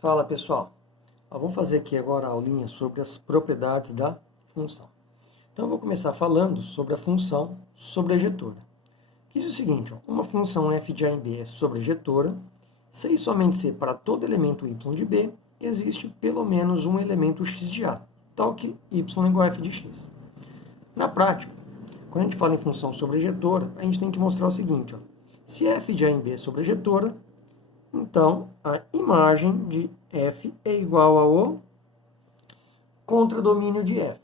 Fala pessoal, vamos fazer aqui agora a aulinha sobre as propriedades da função. Então eu vou começar falando sobre a função sobrejetora. Que diz o seguinte, uma função f de a em b é sobrejetora, se e somente se para todo elemento y de b existe pelo menos um elemento x de a, tal que y é igual a f de x. Na prática, quando a gente fala em função sobrejetora, a gente tem que mostrar o seguinte, se f de a em b é sobrejetora, então, a imagem de f é igual ao contradomínio de f.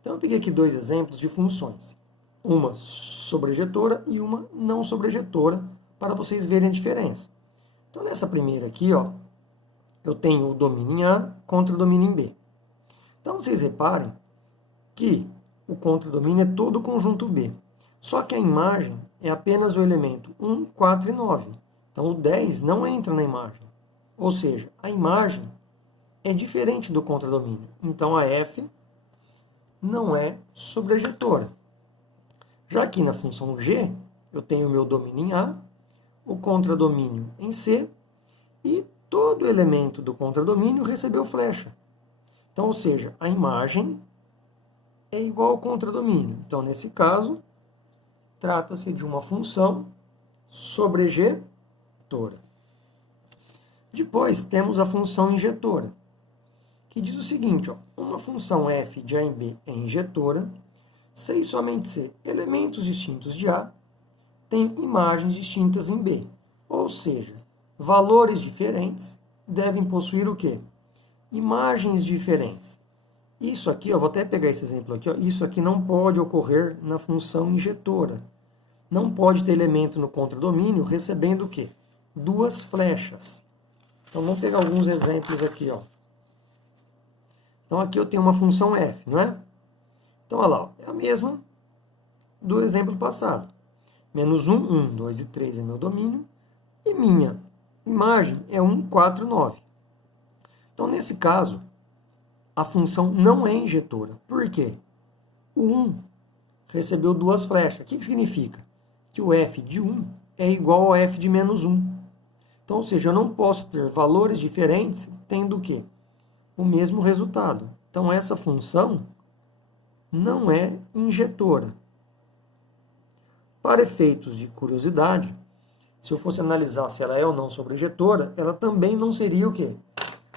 Então, eu peguei aqui dois exemplos de funções. Uma sobrejetora e uma não sobrejetora, para vocês verem a diferença. Então, nessa primeira aqui, eu tenho o domínio em A contra o domínio em B. Então, vocês reparem que o contradomínio é todo o conjunto B. Só que a imagem é apenas o elemento 1, 4 e 9. Então, o 10 não entra na imagem. Ou seja, a imagem é diferente do contradomínio. Então, a f não é sobrejetora. Já aqui na função g, eu tenho o meu domínio em A, o contradomínio em C, e todo elemento do contradomínio recebeu flecha. Então, ou seja, a imagem é igual ao contradomínio. Então, nesse caso, trata-se de uma função sobrejetora. Depois temos a função injetora, que diz o seguinte, uma função f de a em b é injetora, se e somente se elementos distintos de A têm imagens distintas em B, ou seja, valores diferentes devem possuir o quê? Imagens diferentes. Isso aqui, vou até pegar esse exemplo aqui, isso aqui não pode ocorrer na função injetora. Não pode ter elemento no contradomínio recebendo o quê? Duas flechas. Então, vamos pegar alguns exemplos aqui. Então, aqui eu tenho uma função f, não é? Então, olha lá, é a mesma do exemplo passado. Menos 1, 1, 2 e 3 é meu domínio. E minha imagem é 1, 4, 9. Então, nesse caso, a função não é injetora. Por quê? O 1 recebeu duas flechas. O que significa? Que o f de 1 é igual ao f de menos 1. Então, ou seja, eu não posso ter valores diferentes tendo o quê? O mesmo resultado. Então, essa função não é injetora. Para efeitos de curiosidade, se eu fosse analisar se ela é ou não sobrejetora, ela também não seria o quê?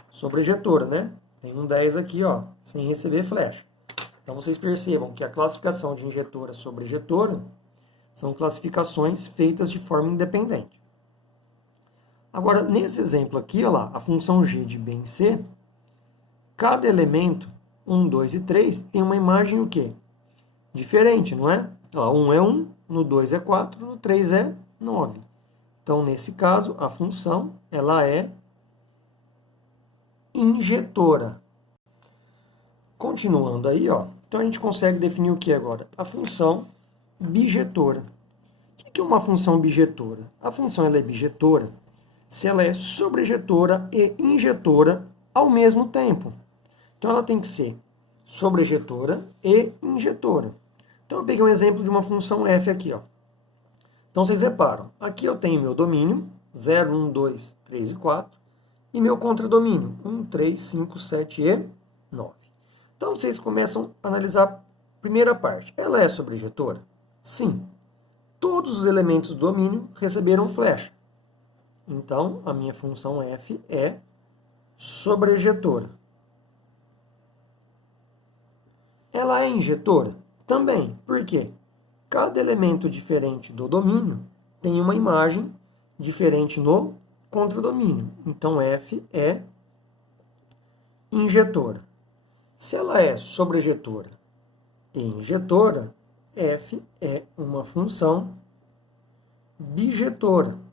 Sobrejetora, né? Tem um 10 aqui, sem receber flecha. Então, vocês percebam que a classificação de injetora sobrejetora são classificações feitas de forma independente. Agora, nesse exemplo aqui, olha lá, a função g de b em c, cada elemento, 1, 2 e 3, tem uma imagem o quê? Diferente, não é? Ó, 1 é 1, no 2 é 4, no 3 é 9. Então, nesse caso, a função ela é injetora. Continuando aí, então a gente consegue definir o que agora? A função bijetora. O que é uma função bijetora? A função ela é bijetora se ela é sobrejetora e injetora ao mesmo tempo. Então, ela tem que ser sobrejetora e injetora. Então, eu peguei um exemplo de uma função f aqui. Então, vocês reparam, aqui eu tenho meu domínio, 0, 1, 2, 3 e 4, e meu contradomínio, 1, 3, 5, 7 e 9. Então, vocês começam a analisar a primeira parte. Ela é sobrejetora? Sim. Todos os elementos do domínio receberam flecha. Então, a minha função f é sobrejetora. Ela é injetora? Também. Por quê? Cada elemento diferente do domínio tem uma imagem diferente no contradomínio. Então, f é injetora. Se ela é sobrejetora e injetora, f é uma função bijetora.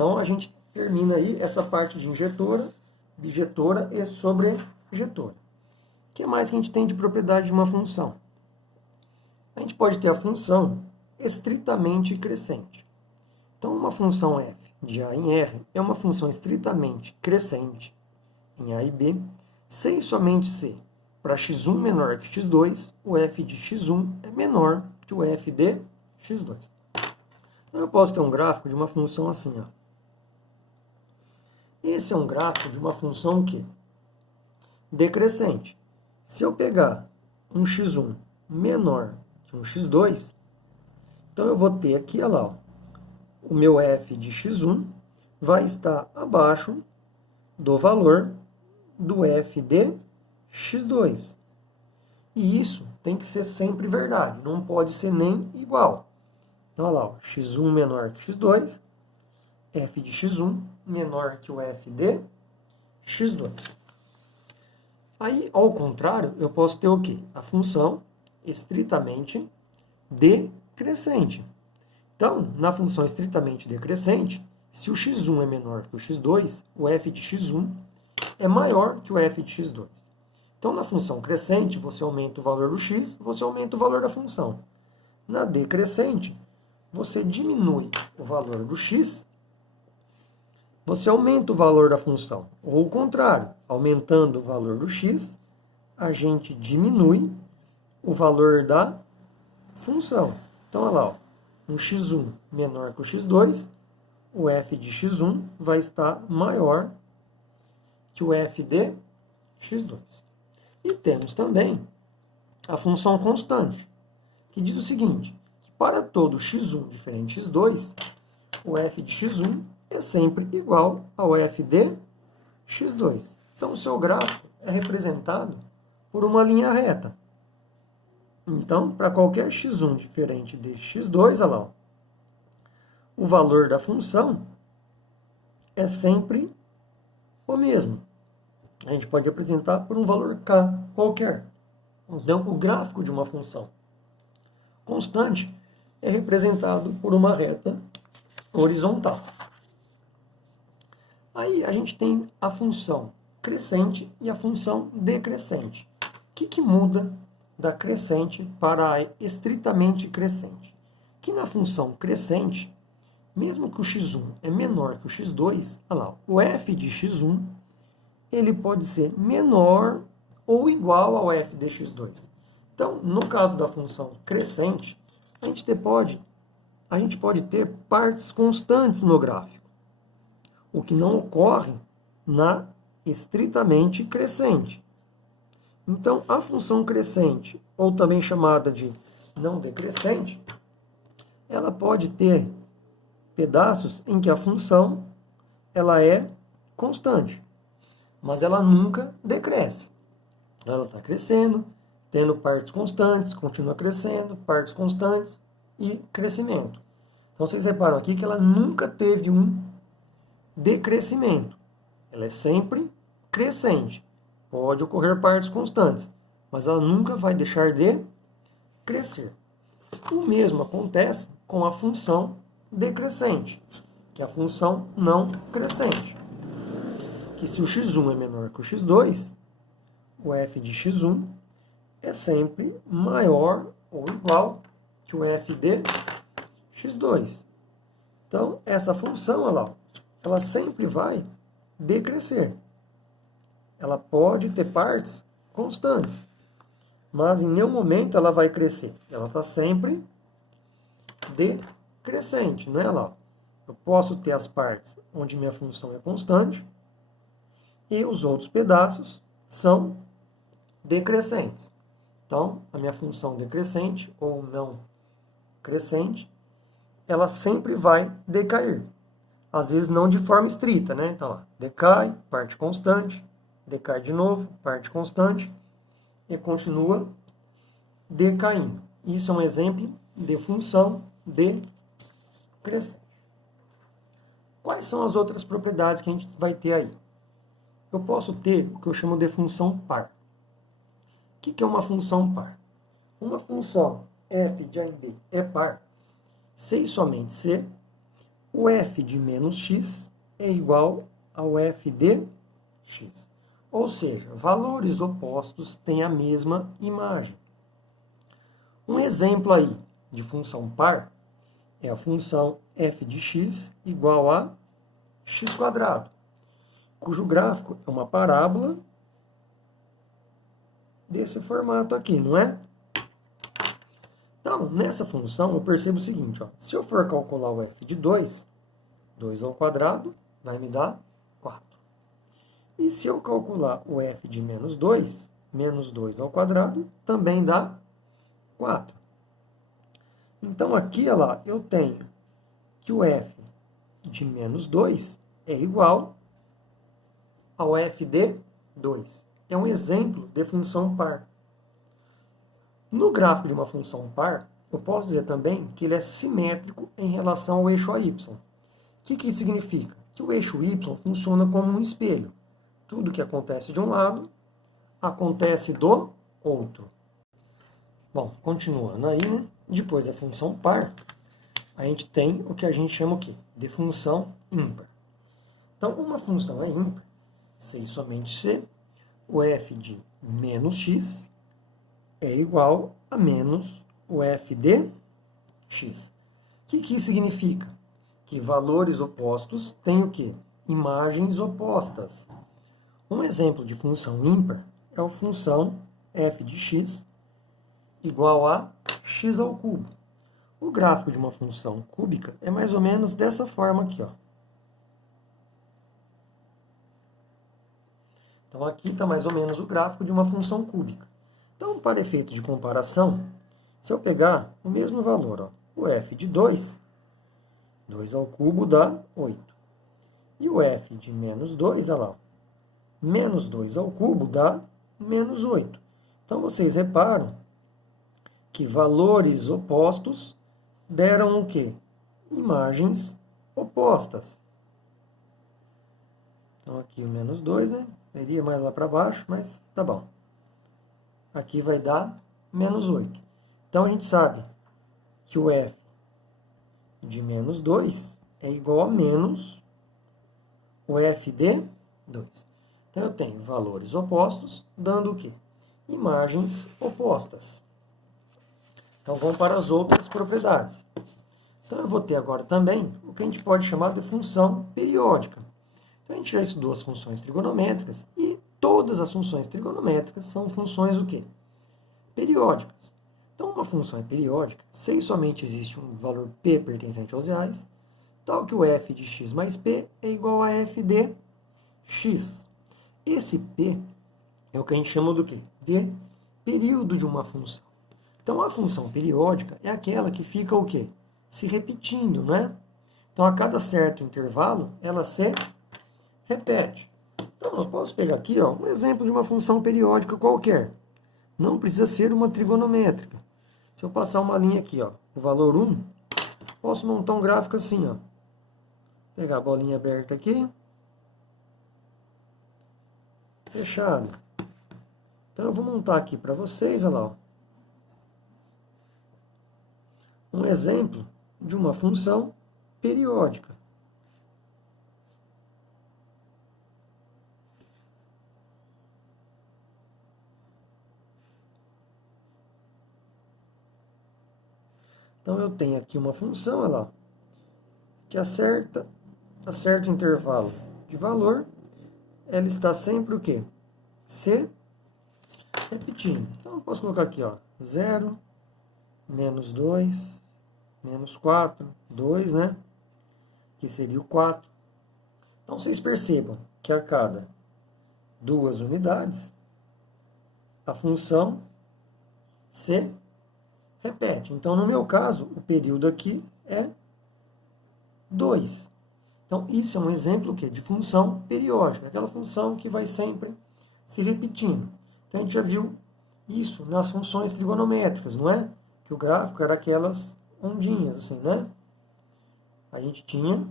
Então, a gente termina aí essa parte de injetora, bijetora e sobrejetora. O que mais que a gente tem de propriedade de uma função? A gente pode ter a função estritamente crescente. Então, uma função f de a em R é uma função estritamente crescente em A e B, se e somente se para x1 menor que x2, o f de x1 é menor que o f de x2. Então, eu posso ter um gráfico de uma função assim, esse é um gráfico de uma função que decrescente. Se eu pegar um x1 menor que um x2, então eu vou ter aqui, olha lá, ó, o meu f de x1 vai estar abaixo do valor do f de x2. E isso tem que ser sempre verdade, não pode ser nem igual. Então, olha lá, ó, x1 menor que x2, f de x1 menor que o f de x2. Aí, ao contrário, eu posso ter o quê? A função estritamente decrescente. Então, na função estritamente decrescente, se o x1 é menor que o x2, o f de x1 é maior que o f de x2. Então, na função crescente, você aumenta o valor do x, você aumenta o valor da função. Na decrescente, você diminui o valor do x, você aumenta o valor da função. Ou o contrário, aumentando o valor do x, a gente diminui o valor da função. Então, olha lá, ó, um x1 menor que o x2, o f de x1 vai estar maior que o f de x2. E temos também a função constante, que diz o seguinte, que para todo x1 diferente de x2, o f de x1 é sempre igual ao f de x2. Então, o seu gráfico é representado por uma linha reta. Então, para qualquer x1 diferente de x2, olha lá, ó, o valor da função é sempre o mesmo. A gente pode apresentar por um valor k qualquer. Então, o gráfico de uma função constante é representado por uma reta horizontal. Aí a gente tem a função crescente e a função decrescente. O que muda da crescente para a estritamente crescente? Que na função crescente, mesmo que o x1 é menor que o x2, olha lá, o f de x1 ele pode ser menor ou igual ao f de x2. Então, no caso da função crescente, a gente pode ter partes constantes no gráfico, o que não ocorre na estritamente crescente. Então, a função crescente, ou também chamada de não decrescente, ela pode ter pedaços em que a função ela é constante, mas ela nunca decresce. Ela está crescendo, tendo partes constantes, continua crescendo, partes constantes e crescimento. Então, vocês reparam aqui que ela nunca teve um decrescimento. Ela é sempre crescente. Pode ocorrer partes constantes, mas ela nunca vai deixar de crescer. O mesmo acontece com a função decrescente, que é a função não crescente. Que se o x1 é menor que o x2, o f de x1 é sempre maior ou igual que o f de x2. Então, essa função, olha lá, ela sempre vai decrescer. Ela pode ter partes constantes, mas em nenhum momento ela vai crescer. Ela está sempre decrescente, não é lá? Eu posso ter as partes onde minha função é constante e os outros pedaços são decrescentes. Então, a minha função decrescente ou não crescente, ela sempre vai decair. Às vezes não de forma estrita, né? Então, lá, decai, parte constante, decai de novo, parte constante, e continua decaindo. Isso é um exemplo de função decrescente. Quais são as outras propriedades que a gente vai ter aí? Eu posso ter o que eu chamo de função par. O que é uma função par? Uma função f de A em B é par se e somente se o f de menos x é igual ao f de x. Ou seja, valores opostos têm a mesma imagem. Um exemplo aí de função par é a função f de x igual a x², cujo gráfico é uma parábola desse formato aqui, não é? Então, nessa função, eu percebo o seguinte, ó, se eu for calcular o f de 2, 2 ao quadrado vai me dar 4. E se eu calcular o f de menos 2, menos 2 ao quadrado, também dá 4. Então, aqui, olha lá, eu tenho que o f de menos 2 é igual ao f de 2. É um exemplo de função par. No gráfico de uma função par, eu posso dizer também que ele é simétrico em relação ao eixo AY. O que isso significa? Que o eixo Y funciona como um espelho. Tudo que acontece de um lado, acontece do outro. Bom, continuando aí, né? Depois da função par, a gente tem o que a gente chama o quê? De função ímpar. Então, uma função é ímpar, se e somente se o f de menos x é igual a menos o f de x. O que isso significa? Que valores opostos têm o quê? Imagens opostas. Um exemplo de função ímpar é a função f de x igual a x ao cubo. O gráfico de uma função cúbica é mais ou menos dessa forma aqui, ó. Então, aqui está mais ou menos o gráfico de uma função cúbica. Então, para efeito de comparação, se eu pegar o mesmo valor, ó, o f de 2, 2 ao cubo dá 8. E o f de menos 2, olha lá, menos 2 ao cubo dá menos 8. Então, vocês reparam que valores opostos deram o quê? Imagens opostas. Então, aqui o menos 2, né? Eu iria mais lá para baixo, mas tá bom. Aqui vai dar menos 8. Então, a gente sabe que o f de menos 2 é igual a menos o f de 2. Então, eu tenho valores opostos, dando o quê? Imagens opostas. Então, vamos para as outras propriedades. Então, eu vou ter agora também o que a gente pode chamar de função periódica. Então, a gente já estudou as funções trigonométricas e todas as funções trigonométricas são funções o quê? Periódicas. Então, uma função é periódica se e somente existe um valor p pertencente aos reais, tal que o f de x mais p é igual a f de x. Esse p é o que a gente chama do quê? De período de uma função. Então, a função periódica é aquela que fica o quê? Se repetindo, né? Então, a cada certo intervalo, ela se repete. Então, eu posso pegar aqui, ó, um exemplo de uma função periódica qualquer. Não precisa ser uma trigonométrica. Se eu passar uma linha aqui, ó, o valor 1, posso montar um gráfico assim, ó. Pegar a bolinha aberta aqui. Fechado. Então, eu vou montar aqui para vocês, olha lá, ó, um exemplo de uma função periódica. Então, eu tenho aqui uma função, olha lá, que a certo intervalo de valor, ela está sempre o quê? Se repetindo. Então, eu posso colocar aqui, ó, 0, menos 2, menos 4, 2, né? Que seria o 4. Então, vocês percebam que a cada 2 unidades, a função se repete. Então, no meu caso, o período aqui é 2. Então, isso é um exemplo de função periódica, aquela função que vai sempre se repetindo. Então, a gente já viu isso nas funções trigonométricas, não é? Que o gráfico era aquelas ondinhas, assim, né? A gente tinha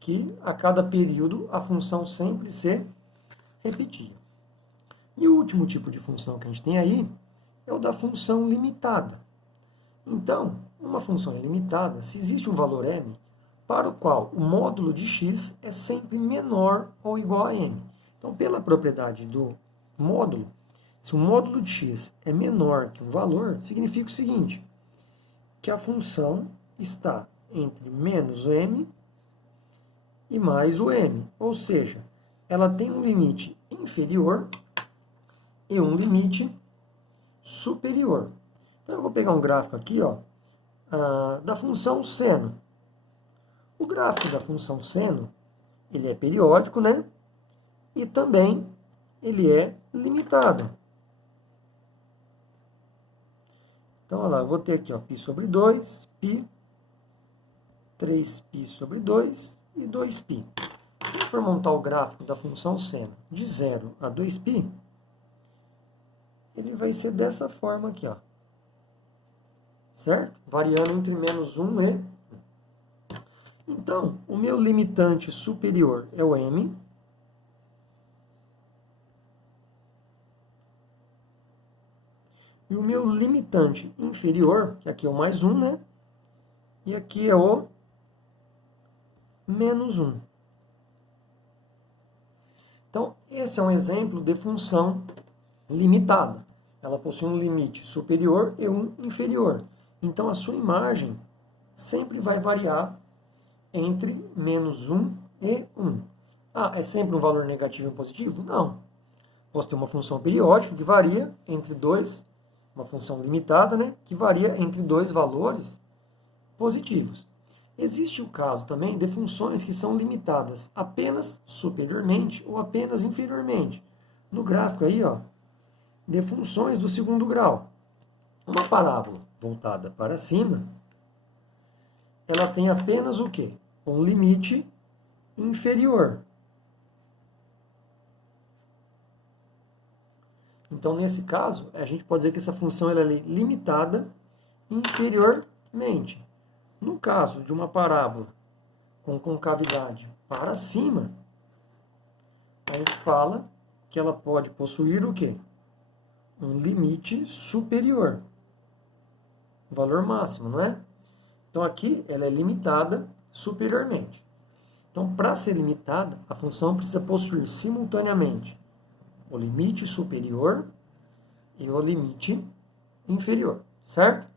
que, a cada período, a função sempre se repetia. E o último tipo de função que a gente tem aí é o da função limitada. Então, uma função ilimitada, se existe um valor m, para o qual o módulo de x é sempre menor ou igual a m. Então, pela propriedade do módulo, se o módulo de x é menor que um valor, significa o seguinte, que a função está entre menos o m e mais o m. Ou seja, ela tem um limite inferior e um limite superior. Então, eu vou pegar um gráfico aqui, ó, da função seno. O gráfico da função seno, ele é periódico, né? e também ele é limitado. Então, olha lá, eu vou ter aqui, ó, π sobre 2, π, 3π sobre 2 e 2π. Se eu for montar o gráfico da função seno de 0 a 2π, ele vai ser dessa forma aqui, ó. Certo? Variando entre menos 1 e 1. Então, o meu limitante superior é o m. E o meu limitante inferior, que aqui é o mais 1, né? E aqui é o menos 1. Então, esse é um exemplo de função limitada. Ela possui um limite superior e um inferior. Então, a sua imagem sempre vai variar entre menos 1 e 1. Ah, é sempre um valor negativo e um positivo? Não. Posso ter uma função periódica que varia entre dois, uma função limitada, né, que varia entre dois valores positivos. Existe o caso também de funções que são limitadas apenas superiormente ou apenas inferiormente. No gráfico aí, ó, de funções do segundo grau. Uma parábola voltada para cima, ela tem apenas o quê? Um limite inferior. Então, nesse caso, a gente pode dizer que essa função ela é limitada inferiormente. No caso de uma parábola com concavidade para cima, a gente fala que ela pode possuir o quê? Um limite superior. O valor máximo, não é? Então, aqui ela é limitada superiormente. Então, para ser limitada, a função precisa possuir simultaneamente o limite superior e o limite inferior, certo?